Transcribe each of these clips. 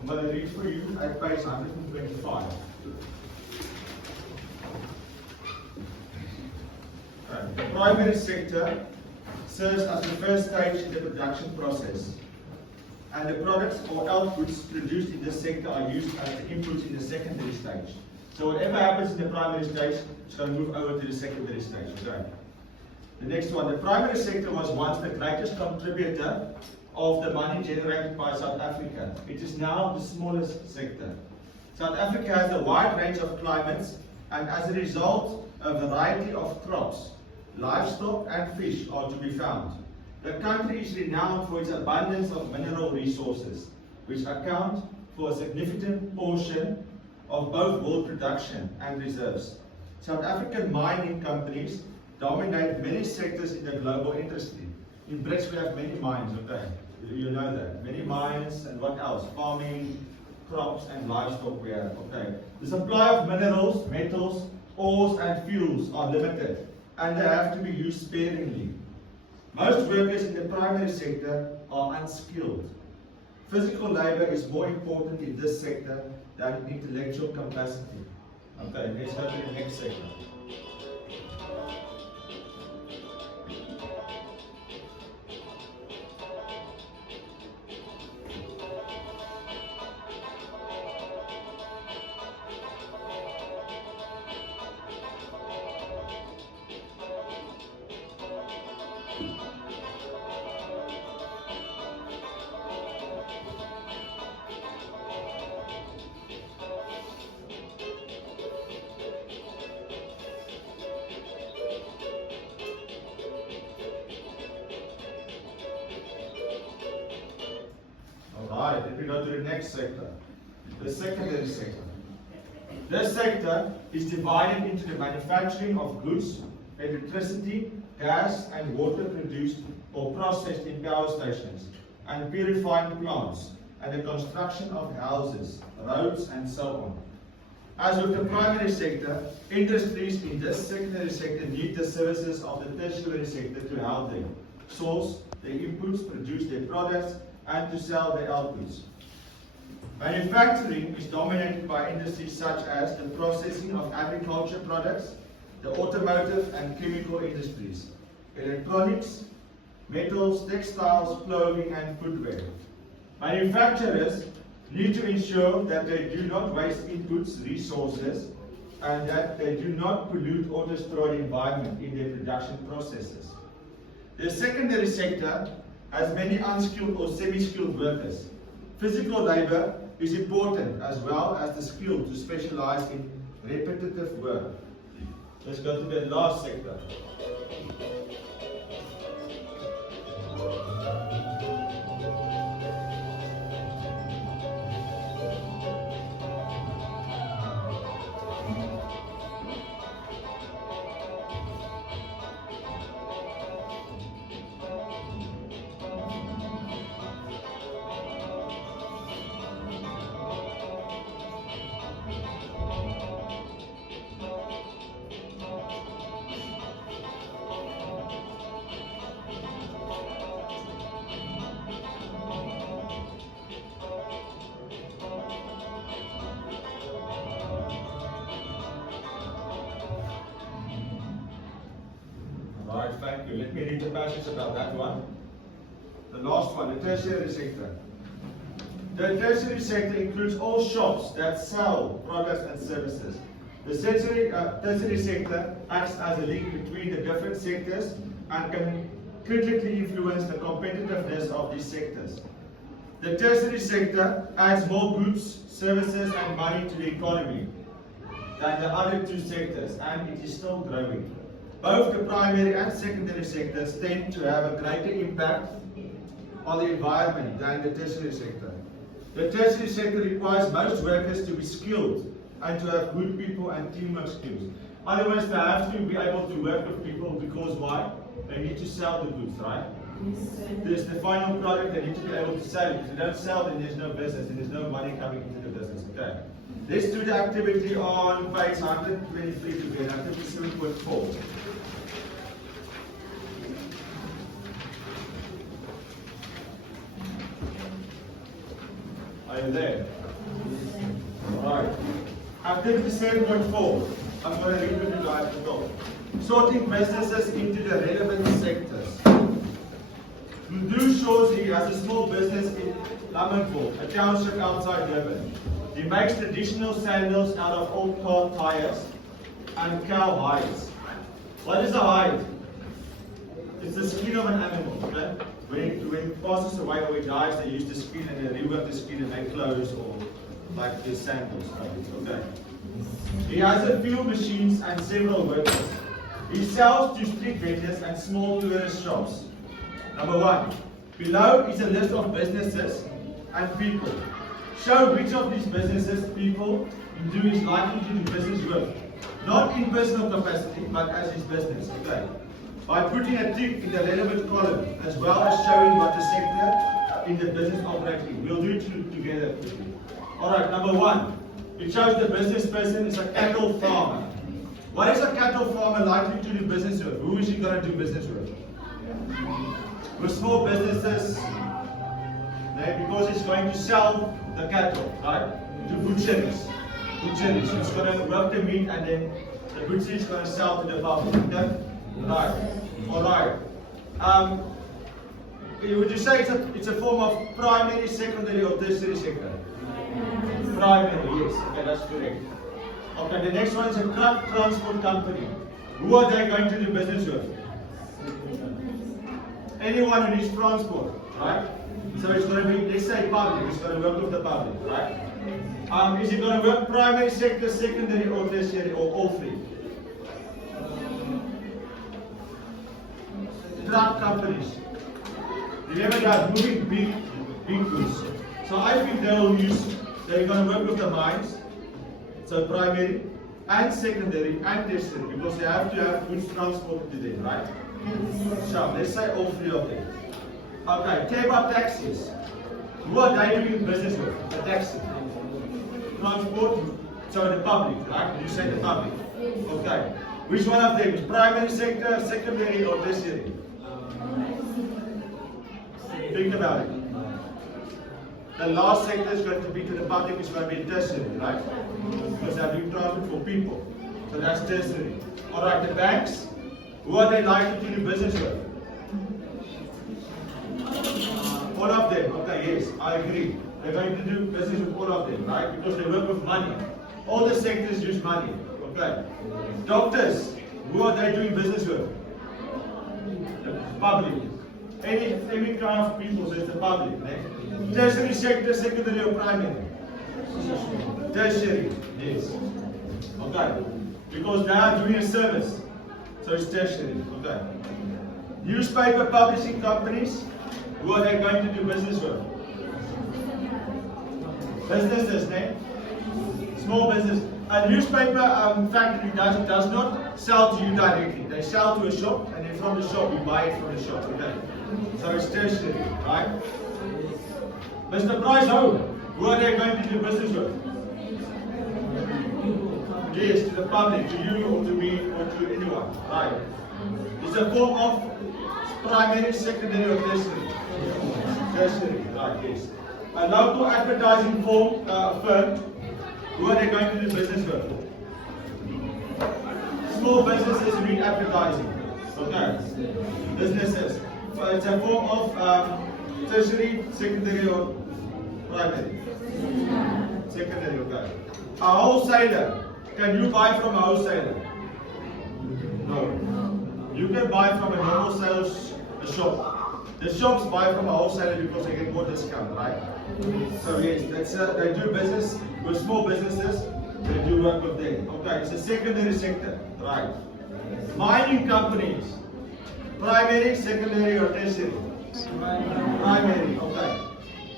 I'm going to read for you at page 125. The primary sector serves as the first stage in the production process, and the products or outputs produced in this sector are used as the inputs in the secondary stage. So whatever happens in the primary stage, it's going to move over to the secondary stage. Okay. The next one, the primary sector was once the greatest contributor of the money generated by South Africa. It is now the smallest sector. South Africa has a wide range of climates, and as a result, a variety of crops, livestock and fish are to be found. The country is renowned for its abundance of mineral resources, which account for a significant portion of both world production and reserves. South African mining companies dominate many sectors in the global industry. In Brits we have many mines, okay? You know that. Many mines, and what else? Farming, crops and livestock we have, okay? The supply of minerals, metals, ores and fuels are limited, and they have to be used sparingly. Most workers in the primary sector are unskilled. Physical labor is more important in this sector than intellectual capacity. Okay, let's go to the next sector. Alright, then we go to the next sector, the secondary sector. This sector is divided into the manufacturing of goods, electricity, gas and water produced or processed in power stations, and purifying plants, and the construction of houses, roads and so on. As with the primary sector, industries in this secondary sector need the services of the tertiary sector to help them source their inputs, produce their products, and to sell their outputs. Manufacturing is dominated by industries such as the processing of agriculture products, the automotive and chemical industries, electronics, metals, textiles, clothing and footwear. Manufacturers need to ensure that they do not waste inputs, resources, and that they do not pollute or destroy the environment in their production processes. The secondary sector has many unskilled or semi-skilled workers. Physical labor is important as well as the skill to specialize in repetitive work. Let's go to the last sector. Right, thank you. Let me read the passage about that one. The last one, the tertiary sector. The tertiary sector includes all shops that sell products and services. The tertiary sector acts as a link between the different sectors and can critically influence the competitiveness of these sectors. The tertiary sector adds more goods, services and money to the economy than the other two sectors, and it is still growing. Both the primary and secondary sectors tend to have a greater impact on the environment than the tertiary sector. The tertiary sector requires most workers to be skilled and to have good people and teamwork skills. Otherwise, they have to be able to work with people because why? They need to sell the goods, right? There's the final product, they need to be able to sell it. If they don't sell, then there's no business, and there's no money coming into the business, okay? Let's do the activity on page 123 together, activity 7.4. I you there? Alright. Activity 7.4. I'm going to read with you guys as well. Sorting businesses into the relevant sectors. Mdu shows he has a small business in Lammenville, a township outside Durban. He makes traditional sandals out of old car tires and cow hides. What is a hide? It's the skin of an animal. Okay? When it passes away or it dies, they use the skin and they rework the skin and make clothes or like the sandals. Okay. He has a few machines and several workers. He sells to street vendors and small tourist shops. Number 1. Below is a list of businesses and people. Show which of these businesses, people, Mdu is likely to do business with. Not in personal capacity, but as his business. Okay. By putting a tick in the relevant column, as well as showing what the sector in the business operates in. We'll do it together quickly. Alright, number 1. It shows the business person is a cattle farmer. What is a cattle farmer likely to do business with? Who is he going to do business with? With small businesses, right? Because he's going to sell the cattle, right? To butcheries. He's going to work the meat and then the butcher is going to sell to the public. Okay? Right. Alright. Would you say it's a form of primary, secondary, or tertiary sector? Primary, yes. Okay, that's correct. Okay, the next one is a truck transport company. Who are they going to do business with? Anyone who needs transport, right? So it's going to be, let's say public, it's going to work with the public, right? Is it going to work primary sector, secondary, or tertiary, or all three? Truck companies. Remember that moving big goods. So I think they're going to work with the mines, so primary, and secondary, and tertiary, because they have to have goods transported to them, right? So let's say all three of them. Okay, kebab taxis. Who are they doing business with? A taxi. Transport, so the public, right? You say the public. Okay. Which one of them is primary sector, secondary, or tertiary? Think about it. The last sector is going to be to the public, is going to be tertiary, right? Because they're doing transport for people. So that's tertiary. Alright, the banks, who are they likely to do business with? All of them. Okay, yes, I agree. They're going to do business with all of them, right? Because they work with money. All the sectors use money. Okay. Doctors, who are they doing business with? The public. Any kind of people, so it's the public. Right? Tertiary sector, secondary or primary? Tertiary, yes. Okay. Because they are doing a service. So it's tertiary. Okay. Newspaper publishing companies, who are they going to do business with? Businesses, ne? Small business. A newspaper factory does not sell to you directly. They sell to a shop, and then from the shop you buy it from the shop. Okay? So it's tertiary, right? Mr. Price Home, who are they going to do business with? Yes, to the public, to you or to me or to anyone, right? It's a form of primary, secondary, or tertiary. Tertiary, right? Yes. A local advertising firm. Who are they going to do business with? Small businesses doing advertising. Okay. Businesses. So it's a form of tertiary, secondary, or primary? Secondary, okay. A wholesaler. Can you buy from a wholesaler? No. You can buy from a normal sales shop. The shops buy from a wholesaler because they get more discount, right? So yes, they do business with small businesses. They do work with them. Okay, it's a secondary sector, right? Mining companies, primary, secondary, or tertiary? Primary. Okay.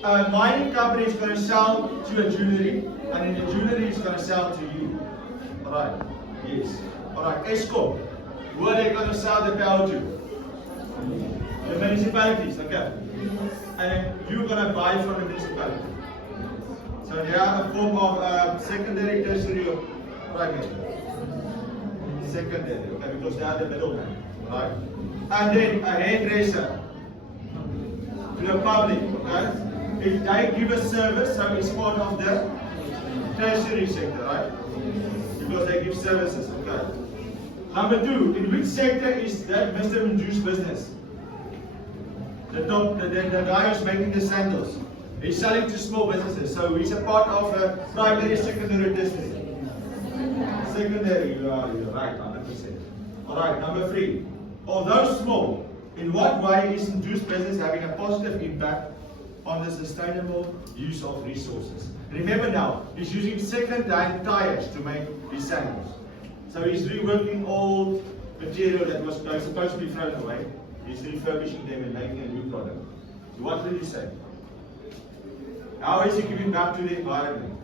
A mining company is going to sell to a jewelry, and then the jewelry is going to sell to you. All right. Yes. All right. Eskom. Who are they going to sell the power to? The municipalities, okay. And you're going to buy from the municipality. So they are a form of secondary, tertiary, or primary. Secondary, okay, because they are the middleman, right? And then a hairdresser to the public, okay. If they give a service, so it's part of the tertiary sector, right? Because they give services, okay. Number two, in which sector is that Mr. Manju's business? The guy who's making the sandals. He's selling to small businesses, so he's a part of a primary, secondary, tertiary. Secondary, you're right, 100%. Alright, number three. Although small, in what way is Manju's business having a positive impact on the sustainable use of resources? Remember now, he's using second-hand tires to make these sandals. So he's reworking old material that was supposed to be thrown away. He's refurbishing them and making a new product. So what will you say? How is he giving back to the environment?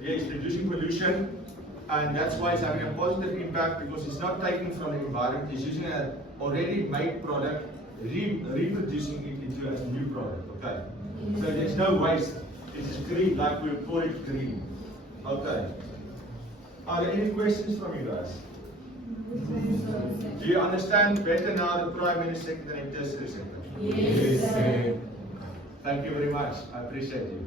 Yeah, he's reducing pollution, and that's why he's having a positive impact, because he's not taking from the environment, he's using an already made product, reproducing it into a new product. Okay. So there's no waste. It is green, like we call it green. Okay. Are there any questions from you guys? Do you understand better now the primary sector and tertiary sector? Yes, sir. Thank you very much. I appreciate you.